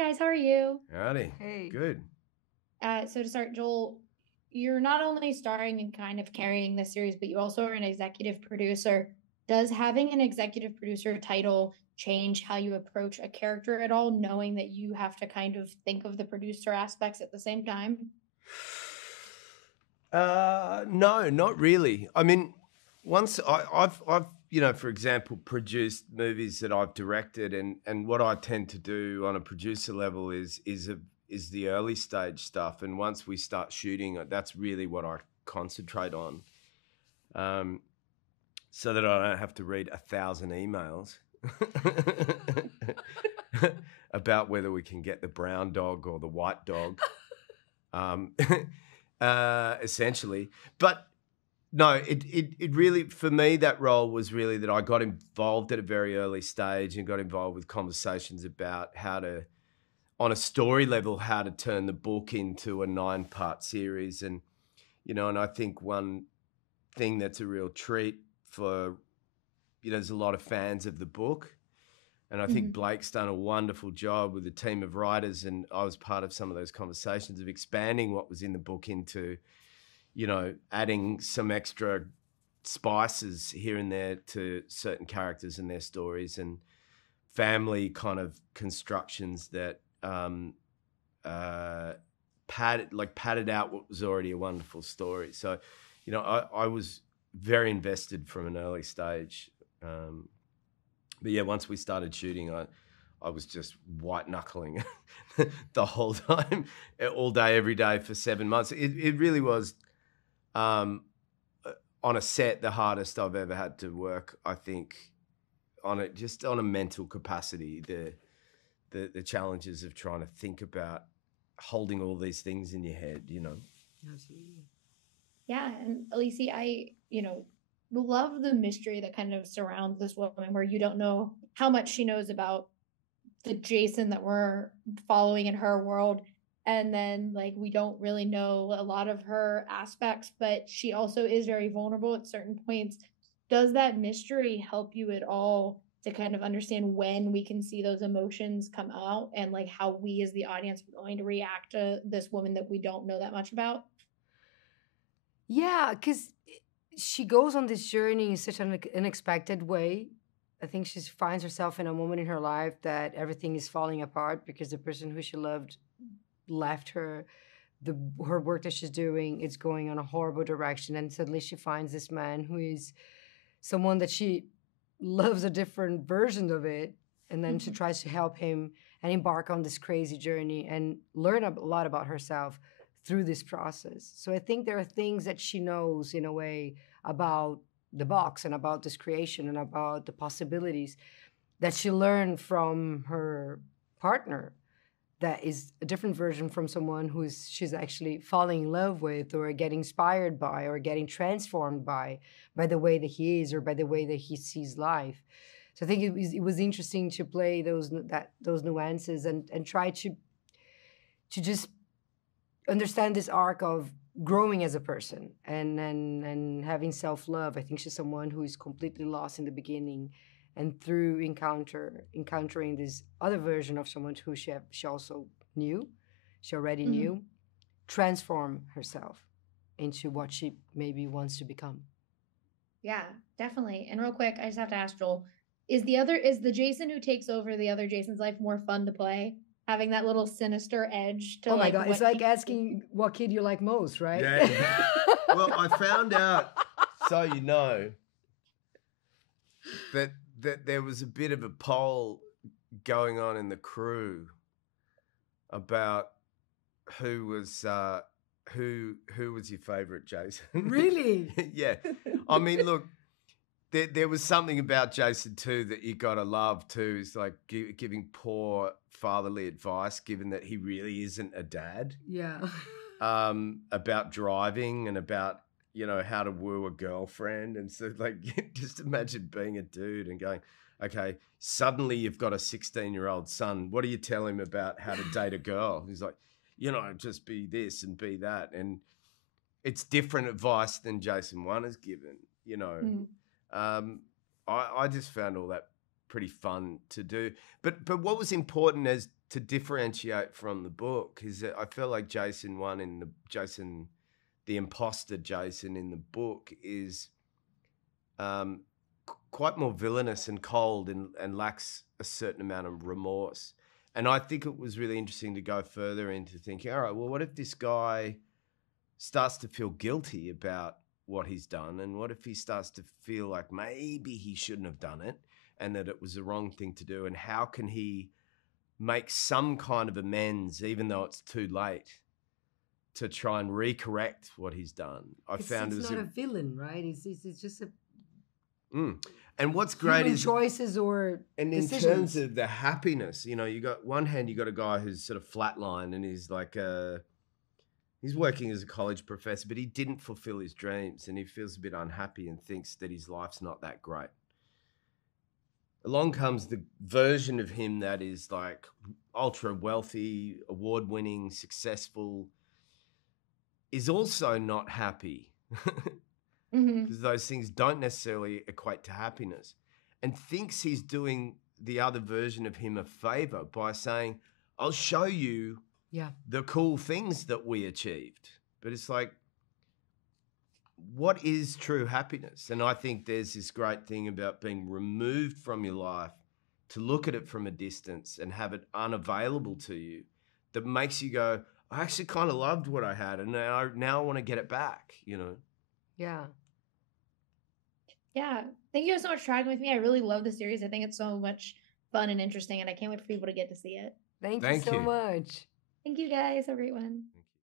guys, how are you? Howdy. Hey. Good. So to start, Joel, you're not only starring and kind of carrying this series, but you also are an executive producer. Does having an executive producer title change how you approach a character at all, knowing that you have to kind of think of the producer aspects at the same time? No, not really. I mean, I've for example, produced movies that I've directed, and what I tend to do on a producer level is the early stage stuff, and once we start shooting, that's really what I concentrate on, so that I don't have to read 1,000 emails about whether we can get the brown dog or the white dog. Essentially. But no, it really, for me, that role was really that I got involved at a very early stage and got involved with conversations about how to, on a story level, how to turn the book into a 9-part series. And, and I think one thing that's a real treat for, there's a lot of fans of the book. And I think Blake's done a wonderful job with a team of writers, and I was part of some of those conversations of expanding what was in the book into, adding some extra spices here and there to certain characters and their stories, and family kind of constructions that padded out what was already a wonderful story. So, I was very invested from an early stage. But yeah, once we started shooting, I was just white knuckling the whole time, all day, every day for 7 months. It really was, on a set, the hardest I've ever had to work. I think on a mental capacity, the challenges of trying to think about holding all these things in your head. Absolutely. Yeah, and Alice, I love the mystery that kind of surrounds this woman, where you don't know how much she knows about the Jason that we're following in her world. And then we don't really know a lot of her aspects, but she also is very vulnerable at certain points. Does that mystery help you at all to kind of understand when we can see those emotions come out, and how we as the audience are going to react to this woman that we don't know that much about? Yeah, because she goes on this journey in such an unexpected way. I think she finds herself in a moment in her life that everything is falling apart because the person who she loved left her. Her work that she's doing is going on a horrible direction, and suddenly she finds this man who is someone that she loves a different version of it, and then she tries to help him and embark on this crazy journey and learn a lot about herself through this process. So I think there are things that she knows in a way about the box and about this creation and about the possibilities that she learned from her partner, that is a different version from someone she's actually falling in love with, or getting inspired by, or getting transformed by the way that he is, or by the way that he sees life. So I think it was interesting to play those nuances and try to just understand this arc of growing as a person and having self-love. I think she's someone who is completely lost in the beginning, and through encountering this other version of someone who she also knew, she already knew, transform herself into what she maybe wants to become. Yeah, definitely. And real quick, I just have to ask Joel, is the Jason who takes over the other Jason's life more fun to play? Having that little sinister edge to oh my God, it's like asking what kid you like most, right? Yeah. Well, I found out, so that there was a bit of a poll going on in the crew about who was your favorite Jason. Really? Yeah. I mean, look, there was something about Jason too that you gotta love too. Is like giving poor fatherly advice, given that he really isn't a dad. Yeah. About driving and about how to woo a girlfriend, and so just imagine being a dude and going, okay, suddenly you've got a 16-year-old son. What do you tell him about how to date a girl? He's like, just be this and be that, and it's different advice than Jason 1 has given. I just found all that pretty fun to do. But what was important, as to differentiate from the book is that I felt like the imposter Jason in the book is quite more villainous and cold and lacks a certain amount of remorse. And I think it was really interesting to go further into thinking, all right, well, what if this guy starts to feel guilty about what he's done? And what if he starts to feel like maybe he shouldn't have done it and that it was the wrong thing to do? And how can he make some kind of amends, even though it's too late, to try and recorrect what he's done? I found it's not a villain, right? It's just a And what's great is choices or and decisions. In terms of the happiness, you know, you got one hand, you got a guy who's sort of flatlined and he's like he's working as a college professor, but he didn't fulfill his dreams and he feels a bit unhappy and thinks that his life's not that great. Along comes the version of him that is like ultra wealthy, award-winning, successful, is also not happy. Because those things don't necessarily equate to happiness, and thinks he's doing the other version of him a favor by saying, I'll show you the cool things that we achieved. But it's like, what is true happiness? And I think there's this great thing about being removed from your life to look at it from a distance and have it unavailable to you that makes you go, I actually kind of loved what I had and now I want to get it back, you know? Yeah. Yeah. Thank you so much for talking with me. I really love the series. I think it's so much fun and interesting, and I can't wait for people to get to see it. Thank you so much. Thank you, guys. Have a great one.